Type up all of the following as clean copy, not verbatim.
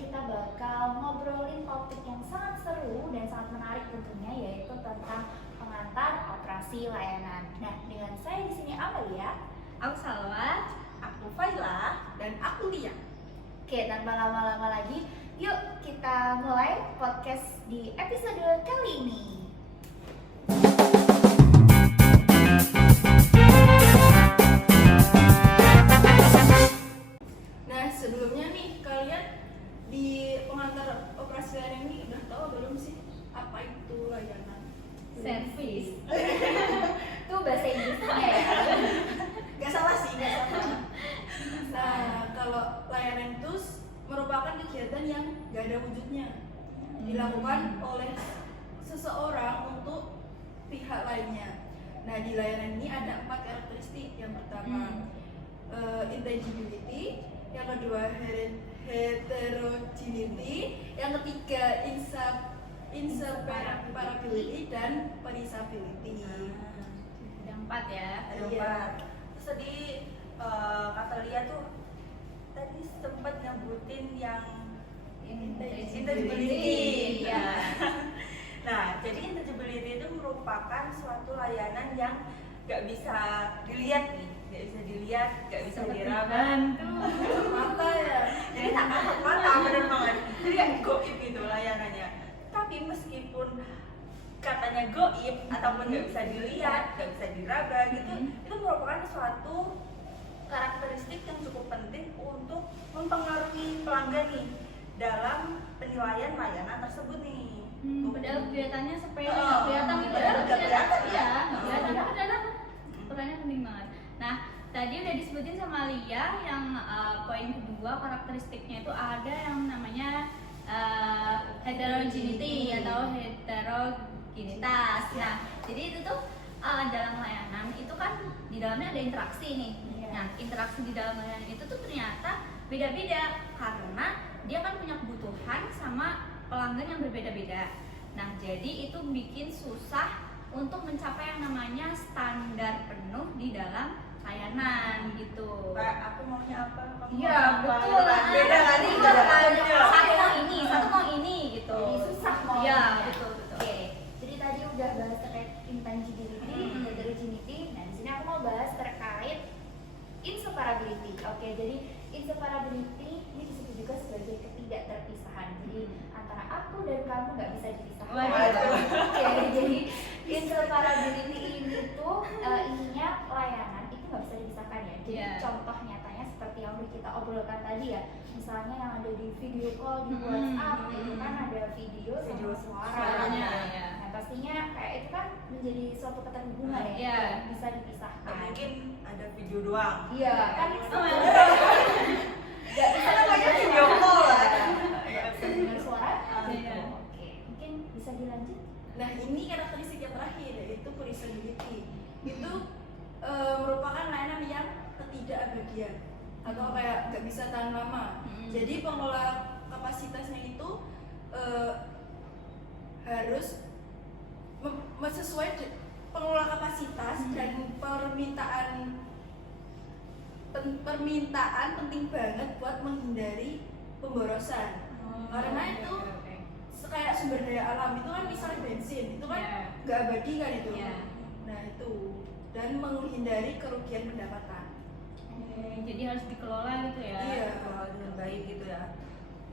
kita bakal ngobrolin topik yang sangat seru dan sangat menarik tentunya, yaitu tentang pengantar operasi layanan. Nah, dengan saya di sini Amelia, Aku Salwa, Aku Faila, dan aku Lia. Oke, tanpa lama-lama lagi, yuk kita mulai podcast di episode kali ini. Nah, sebelumnya nih, kalian di pengantar operasi layanan ini udah tahu belum sih apa itu layanan? servis. Itu bahasa Inggrisnya ya. Gak salah sih, gak salah. Nah, kalau layanan itu merupakan kegiatan yang gak ada wujudnya, dilakukan oleh seseorang untuk pihak lainnya. Nah, di layanan ini ada 4 karakteristik. Yang pertama intangibility, yang kedua heterogeneity, yang ketiga inseparability, dan perisability. Ada 4 ya. Iya. Terus tadi kata Lia tuh tadi sempat nyebutin yang intangibility. Iya. Nah, jadi intangibility itu merupakan suatu layanan yang nggak bisa dilihat nih, nggak bisa diraba. Mata ya. Jadi tak kasat mata, bener banget. Jadi yang goib itu layanannya. Tapi meskipun katanya goib ataupun nggak bisa dilihat, nggak bisa diraba gitu, itu merupakan suatu karakteristik yang cukup penting untuk mempengaruhi pelanggan nih dalam penilaian layanan tersebut nih. Padahal kelihatannya sepele, Oh, nggak kelihatan gitu. padahal nggak kelihatan ya. Nggak kelihatan, tapi ternyata perannya penting banget. Nah, tadi udah disebutin sama Lia yang poin kedua karakteristiknya itu ada yang namanya heterogeneity atau heterogenitas. Nah, jadi itu tuh dalam layanan itu kan di dalamnya ada interaksi nih. Nah, interaksi di dalam layanan itu tuh ternyata beda-beda karena dia kan punya kebutuhan sama pelanggan yang berbeda-beda. Nah, jadi itu bikin susah untuk mencapai yang namanya standar penuh di dalam layanan gitu. Mbak, aku maunya apa? Kamu Iya, mau apa? betul. Beda kan? Jadi Beda. satu mau ini, satu mau ini gitu. Jadi susah mau. Iya, betul. Oke, jadi tadi udah bahas terkait intangibility, heterogeneity. Nah, di sini aku mau bahas terkait inseparability. Oke, jadi inseparability ini disebut juga sebagai ketidakterpisahan. Jadi antara aku dan kamu nggak bisa dipisahkan. Waduh. Oke, jadi inseparability ini tuh ininya layanan itu nggak bisa dipisahkan ya. Jadi Iya. contoh nyatanya seperti yang udah kita obrolkan tadi ya. Misalnya yang ada di video call di WhatsApp itu kan ada video sama suara. Suaranya, ya. Nah, pastinya kayak itu kan menjadi suatu keterhubungan ya, Iya. nggak bisa dipisahkan. Nggak mungkin ada video doang. Iya, kan Oh, ya. nggak bisa Namanya dengar video suara. call lah. Nggak bisa dengar suara. Iya. Oke, mungkin bisa dilanjut. Nah, ini karakteristik yang terakhir, yaitu perisability. Itu merupakan layanan yang ketidakabadian atau kayak nggak bisa tahan lama. Jadi pengelola kapasitasnya itu harus sesuai pengelola kapasitas dan permintaan penting banget buat menghindari pemborosan. Karena itu kayak sumber daya alam itu kan misalnya bensin itu kan Iya. nggak abadi kan itu. Iya. Nah itu, dan menghindari kerugian pendapatan. Jadi harus dikelola gitu ya. Iya. Kalau dengan baik gitu ya.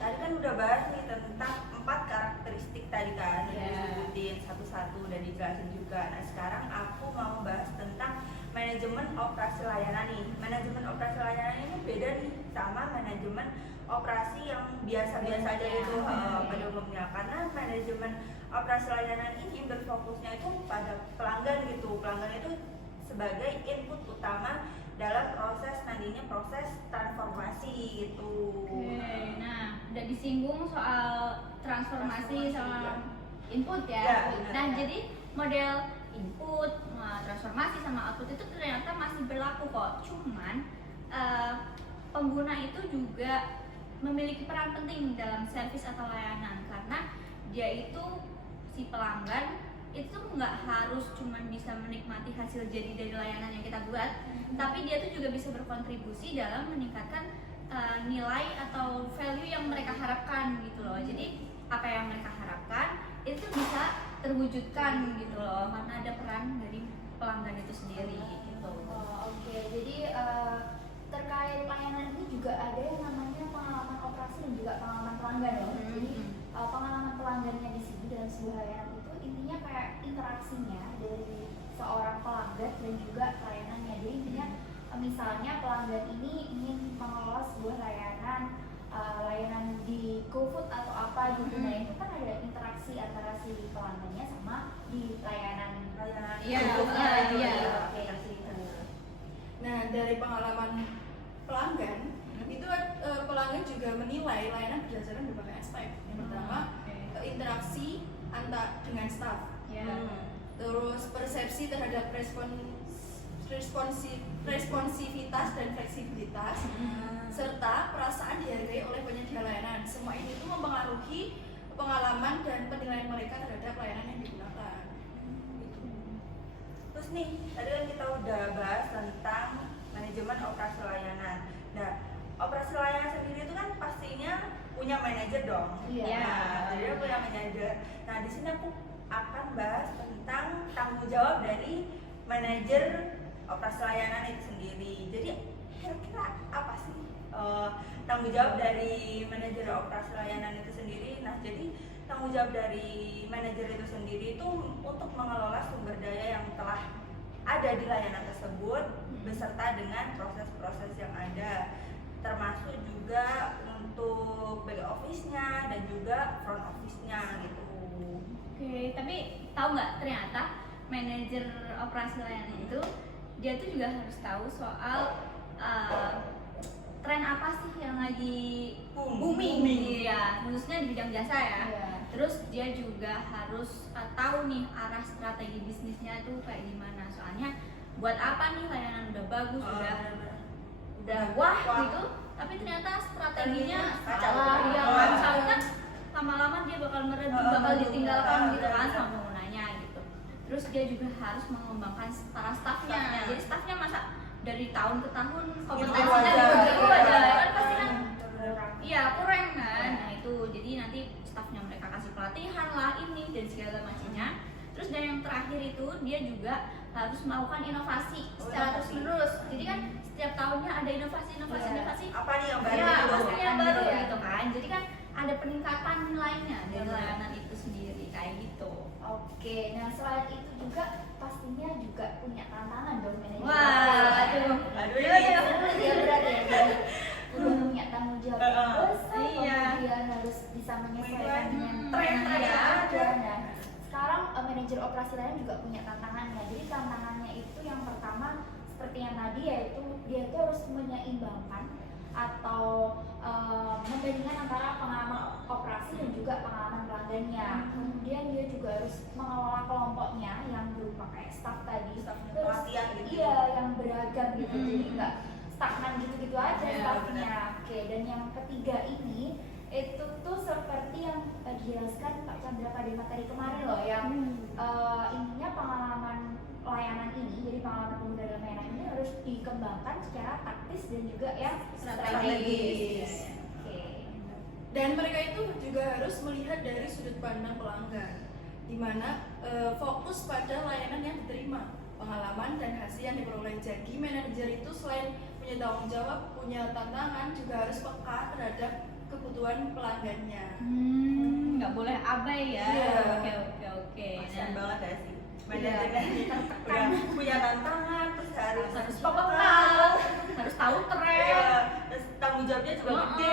Tadi kan udah bahas nih tentang 4 karakteristik tadi kan yang Iya. disebutin satu-satu dan dijelasin juga. Nah, sekarang aku mau bahas tentang manajemen operasi layanan nih. Manajemen operasi layanan ini beda nih sama manajemen operasi yang biasa-biasa aja itu pada umumnya. Karena manajemen operasi layanan ini berfokusnya itu pada pelanggan gitu. Pelanggan itu sebagai input utama dalam nantinya proses transformasi gitu. Oke, nah udah disinggung soal transformasi sama input ya. Ya, benar. Nah, jadi model input, transformasi sama output itu ternyata masih berlaku kok. Cuman pengguna itu juga memiliki peran penting dalam servis atau layanan karena dia itu si pelanggan itu nggak harus cuman bisa menikmati hasil jadi dari layanan yang kita buat, tapi dia tuh juga bisa berkontribusi dalam meningkatkan nilai atau value yang mereka harapkan gitu loh. Jadi apa yang mereka harapkan itu bisa terwujudkan gitu loh, karena ada peran dari pelanggan itu sendiri gitu. Oke, jadi terkait layanan ini juga ada yang namanya pengalaman operasi dan juga pengalaman pelanggan ya. Jadi pengalaman pelanggannya di sini dalam sebuah layanan itu intinya kayak interaksinya dari seorang pelanggan dan juga layanannya. Jadi intinya misalnya pelanggan ini ingin mengelola sebuah layanan di GoFood atau apa gitu, nah itu kan ada interaksi antara si pelanggannya sama di layanan Iya, oke gitu. Nah, dari pengalaman pelanggan itu pelanggan juga menilai layanan berdasarkan berbagai aspek. Yang pertama, interaksi dengan staff. Terus persepsi terhadap responsivitas dan fleksibilitas, serta perasaan dihargai oleh penyedia layanan. Semua ini tuh mempengaruhi pengalaman dan penilaian mereka terhadap layanan yang digunakan. Terus nih, tadi kan kita udah bahas tentang manajemen operasi layanan. Nah, operasi layanan sendiri itu kan pastinya punya manajer dong. Iya. Nah, jadi dia punya manajer. Nah, di sini aku akan bahas tentang tanggung jawab dari manajer operasi layanan itu sendiri. Jadi kira-kira apa sih tanggung jawab dari manajer operasi layanan itu sendiri? Nah, jadi tanggung jawab dari manajer itu sendiri itu untuk mengelola sumber daya yang telah ada di layanan tersebut beserta dengan proses-proses yang ada, termasuk juga untuk back office-nya dan juga front office-nya gitu. Oke, tapi tahu nggak ternyata manajer operasi layanan itu dia tuh juga harus tahu soal tren apa sih yang lagi booming. Iya, khususnya di bidang jasa ya. Iya. Terus dia juga harus tahu nih arah strategi bisnisnya itu kayak gimana. Soalnya buat apa nih layanan udah bagus, udah wah gitu, tapi ternyata strateginya salah. Iya, misalnya kan lama-lama dia bakal meredup, bakal ditinggalkan gitu kan sama penggunanya gitu. Terus dia juga harus mengembangkan para staffnya. Jadi staffnya masa dari tahun ke tahun kompetensinya gitu aja kan pasti kan iya kurang kan. Nah itu jadi nanti staffnya mereka kasih pelatihan lah ini dan segala macamnya. Terus dan yang terakhir itu dia juga harus melakukan inovasi secara terus menerus. Jadi kan setiap tahunnya ada inovasi. Apa nih yang baru? Ya, gitu? pasti yang baru gitu kan. Jadi kan ada peningkatan nilainya dari layanan itu sendiri kayak gitu. Oke, nah selain itu juga pastinya juga punya tantangan dong manajer. Wah, aduh Dia berat ya, dia udah punya tanggung jawab yang besar, Iya. kemudian harus bisa menyesuaikan dengan tren yang yang ada. Nah, sekarang manajer operasi layanan juga punya tantangannya. Jadi tantangannya itu yang pertama seperti yang tadi yaitu dia itu harus menyeimbangkan atau membandingkan antara pengalaman operasi dan juga pengalaman pelanggannya. Kemudian dia juga harus mengelola kelompoknya yang berupa kayak staff tadi, pelatihan gitu. Iya, yang beragam gitu. Jadi nggak stagnan gitu-gitu aja Iya, staffnya. Oke, dan yang ketiga ini itu tuh seperti yang dijelaskan Pak Chandra Kadema tadi kemarin loh, yang intinya pengalaman layanan ini, jadi pengalaman pengguna dalam layanan ini harus dikembangkan secara taktis dan juga yang strategis. Oke. Dan mereka itu juga harus melihat dari sudut pandang pelanggan, di mana fokus pada layanan yang diterima, pengalaman dan hasil yang diperoleh. Jadi manajer itu selain punya tanggung jawab, punya tantangan, juga harus peka terhadap kebutuhan pelanggannya. Nggak boleh abai ya. Iya. Oke. Kasian Nah, banget ya sih. Manajernya udah punya tantangan, terus harus peka, harus tahu tren. Iya, terus tanggung jawabnya juga gede.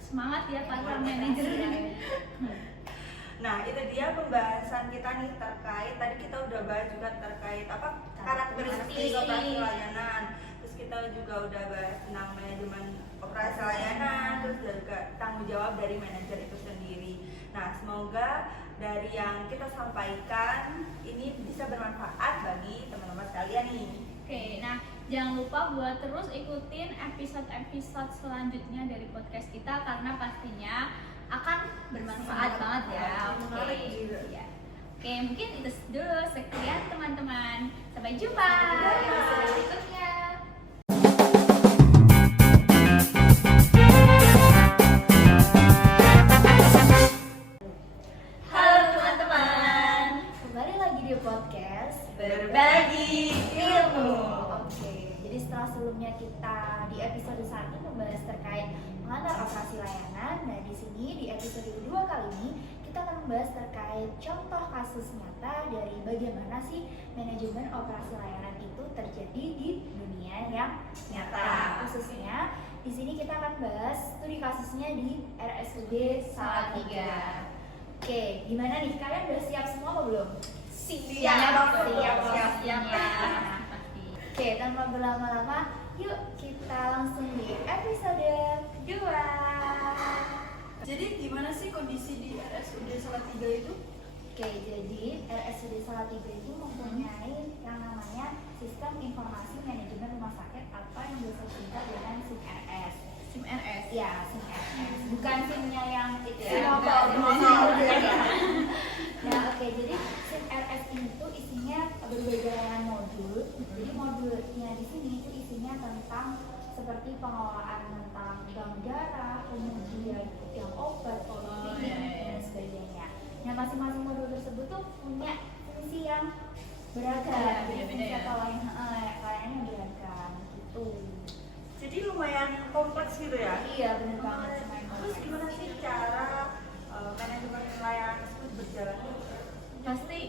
Semangat ya para manajer. Nah, itu dia pembahasan kita nih terkait, tadi kita udah bahas juga terkait apa karakteristik operasi layanan. Terus kita juga udah bahas tentang manajemen operasi layanan, terus juga tanggung jawab dari manajer itu sendiri. Nah, semoga dari yang kita sampaikan ini bisa bermanfaat bagi teman-teman sekalian nih. Oke, nah jangan lupa buat terus ikutin episode-episode selanjutnya dari podcast kita karena pastinya akan bermanfaat banget ya. Oke. Iya. Oke, mungkin itu dulu sekian teman-teman. Sampai jumpa. Berikutnya. kita di episode 1 membahas terkait pengantar operasi layanan. Nah, di sini di episode kedua kali ini kita akan membahas terkait contoh kasus nyata dari bagaimana sih manajemen operasi layanan itu terjadi di dunia yang nyata. Khususnya di sini kita akan bahas studi kasusnya di RSUD Salatiga. Oke, gimana nih? Kalian udah siap semua apa belum? Siap. Pasti. Oke, tanpa berlama-lama, yuk kita langsung di episode kedua. Jadi gimana sih kondisi di RSUD Salatiga itu? Oke, jadi RSUD Salatiga itu mempunyai yang namanya Sistem Informasi Manajemen Rumah Sakit atau yang biasa disingkat dengan SIM-RS. SIM-RS. Ya, SIM-RS. Bukan SIM-nya yang itu Ya, ya. bukan. Nah, oke, jadi SIM-RS ini tuh isinya berbagai layanan modul. Jadi modulnya di sini itu isinya tentang seperti pengelolaan tentang bank darah, kemudian yang obat, politik, dan sebagainya. Nah, masing-masing modul tersebut tuh punya fungsi yang beragam, Iya, jadi beda-beda fungsi ya. atau layanan yang beragam gitu. Jadi lumayan kompleks gitu ya. Iya, benar banget. Terus gimana sih cara manajemen layanan tersebut berjalan? Pasti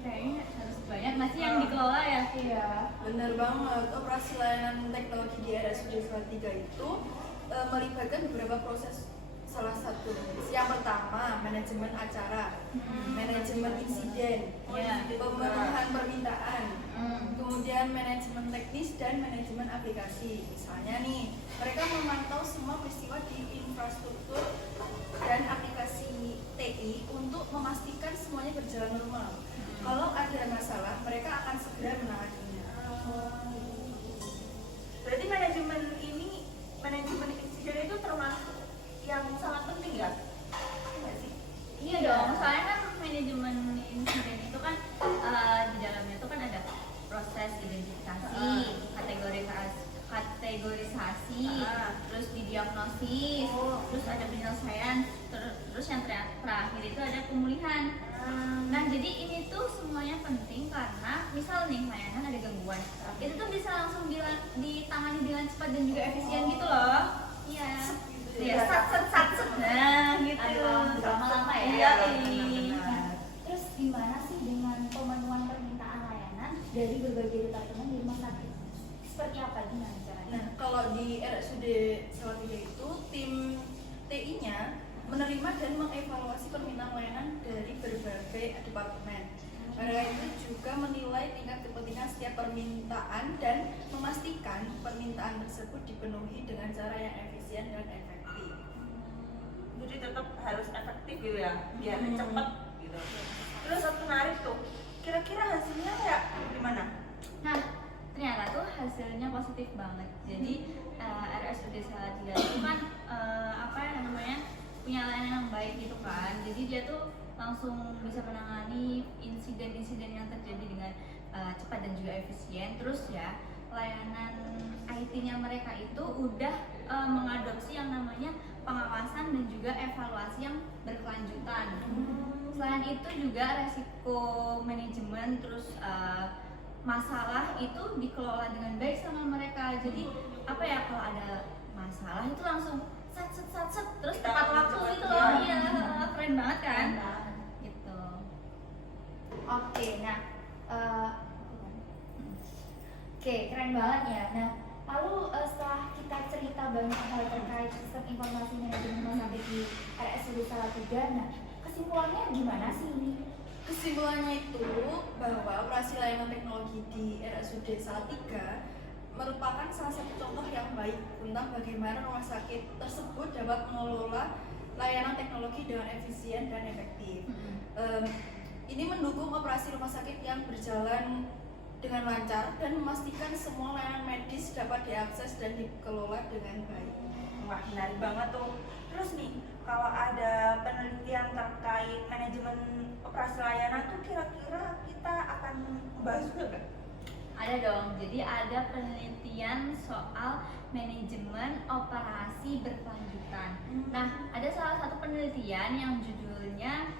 kayaknya harus banyak masih yang dikelola ya. Iya. Bener banget, operasi layanan teknologi di RSUD Salatiga itu melibatkan beberapa proses. Salah satu yang pertama manajemen acara, manajemen insiden, Iya. pemenuhan permintaan, Hmm. kemudian manajemen teknis dan manajemen aplikasi. Misalnya nih, mereka memantau semua peristiwa di infrastruktur dan aplikasi TI untuk memastikan semuanya berjalan normal. Kalau ada masalah, mereka akan segera menanganinya. Berarti manajemen insiden itu termasuk yang sangat penting ya? Iya sih. Iya dong, soalnya kan manajemen insiden itu kan di dalamnya itu kan ada proses identifikasi, kategorisasi, terus didiagnosis, terus ada penyelesaian, terus yang terakhir itu ada pemulihan. Nah, jadi ini tuh semuanya penting karena misal nih layanan ada gangguan, itu tuh bisa langsung ditangani dengan cepat dan juga efisien gitu loh. Iya. Ya, sat. Nah, gitu. Ada lama-lama ya. Iya, Nah, terus gimana sih dengan pemenuhan permintaan layanan dari berbagai departemen di rumah sakit? Seperti apa gimana caranya? Nah, kalau di RSUD Salatiga itu tim TI-nya menerima dan mengevaluasi permintaan layanan dari berbagai departemen. Mereka itu juga menilai tingkat kepentingan setiap permintaan dan memastikan permintaan tersebut dipenuhi dengan cara yang efisien dan efektif. Jadi tetap harus efektif gitu ya, biar cepet gitu. Terus satu menarik tuh, kira-kira hasilnya kayak gimana? Nah, ternyata tuh hasilnya positif banget. Jadi RSUD Salatiga itu kan apa ya namanya punya layanan yang baik gitu kan. Jadi dia tuh langsung bisa menangani insiden-insiden yang terjadi dengan cepat dan juga efisien. Terus ya layanan IT-nya mereka itu udah mengadopsi yang namanya pengawasan dan juga evaluasi yang berkelanjutan. Selain itu juga resiko manajemen terus masalah itu dikelola dengan baik sama mereka. Jadi apa ya kalau ada masalah itu langsung sat terus tepat waktu gitu loh. Iya, keren banget kan? Gitu. Oke, nah, oke, keren banget ya. Nah, lalu setelah kita cerita banyak hal terkait sistem informasi manajemen rumah sakit di RSUD Salatiga, nah kesimpulannya gimana sih ini? Kesimpulannya itu bahwa operasi layanan teknologi di RSUD Salatiga merupakan salah satu contoh yang baik tentang bagaimana rumah sakit tersebut dapat mengelola layanan teknologi dengan efisien dan efektif. Ini mendukung operasi rumah sakit yang berjalan dengan lancar dan memastikan semua layanan medis dapat diakses dan dikelola dengan baik. Wah, menarik banget tuh. Terus nih, kalau ada penelitian terkait manajemen operasi layanan tuh kira-kira kita akan bahas juga nggak? Ada dong, jadi ada penelitian soal manajemen operasi berkelanjutan. Nah, ada salah satu penelitian yang judulnya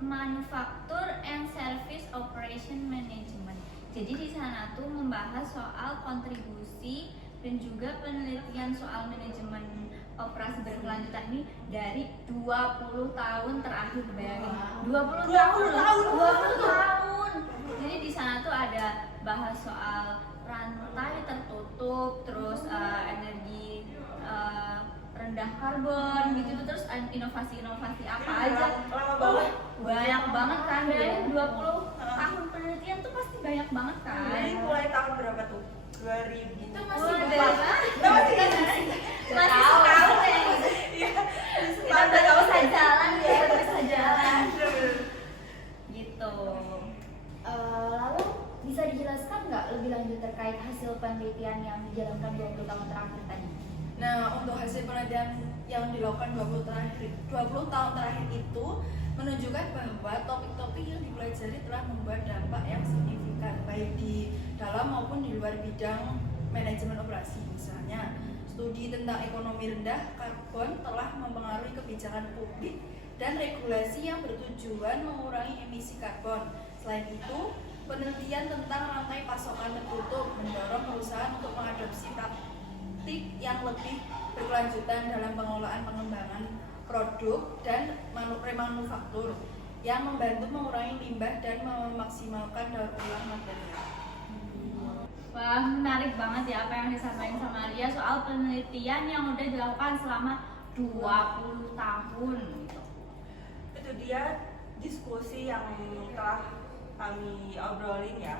Manufacture and Service Operation Management. Jadi di sana tuh membahas soal kontribusi dan juga penelitian soal manajemen operasi berkelanjutan ini dari 20 tahun terakhir, bayangin. 20 tahun. 20 tahun. Jadi di sana tuh ada bahas soal rantai tertutup, terus energi rendah karbon gitu, terus inovasi-inovasi apa aja. Lama banget. Banyak banget kan, bayangin 20 tahun penelitian tuh pasti banyak banget kan. Jadi mulai tahun berapa tuh? 2000. Itu Wah, masih dari bapak. mana? Masih tahu. setahun ya. Iya. Kita baru bisa jalan ya, baru bisa jalan. Bener-bener. Gitu. Lalu bisa dijelaskan nggak lebih lanjut terkait hasil penelitian yang dijalankan 20 tahun terakhir tadi? Nah, untuk hasil penelitian yang dilakukan 20 tahun terakhir itu menunjukkan bahwa topik-topik yang dipelajari telah membuat dampak yang signifikan baik di dalam maupun di luar bidang manajemen operasi. Misalnya, studi tentang ekonomi rendah karbon telah mempengaruhi kebijakan publik dan regulasi yang bertujuan mengurangi emisi karbon. Selain itu, penelitian tentang rantai pasokan tertutup mendorong perusahaan untuk mengadopsi praktik yang lebih berkelanjutan dalam pengelolaan pengembangan produk dan remanufaktur yang membantu mengurangi limbah dan memaksimalkan daur ulang material. Wah, menarik banget ya apa yang disampaikan sama Lia soal penelitian yang udah dilakukan selama 20 tahun gitu. Itu dia diskusi yang telah kami obrolin ya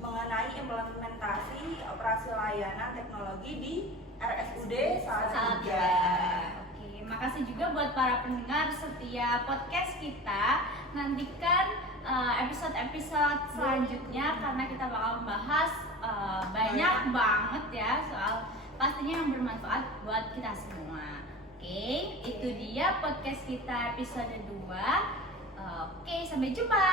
mengenai implementasi operasi layanan teknologi di RSUD Salatiga. Oke, makasih juga buat para pendengar setia podcast kita. Nantikan episode-episode selanjutnya karena kita bakal membahas banyak banget ya soal pastinya yang bermanfaat buat kita semua. Oke, itu dia podcast kita episode 2. Oke, sampai jumpa.